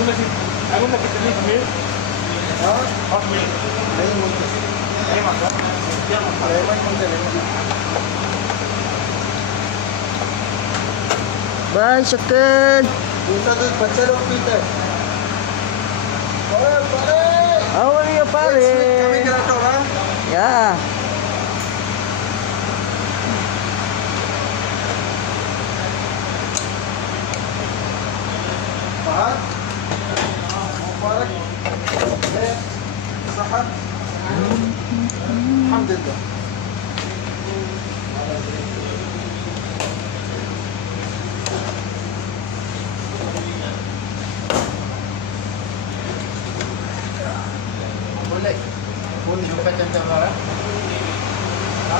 أقول لك التلميذ مين؟ خط مين؟ أيمن ده؟ Bye, Shaken. बच्चे लोग पीते हैं। How are you, pare? कमी करा तो ना? Yeah. बाहर मुबारक صحة الحمد لله boleh boleh juga macam mana ha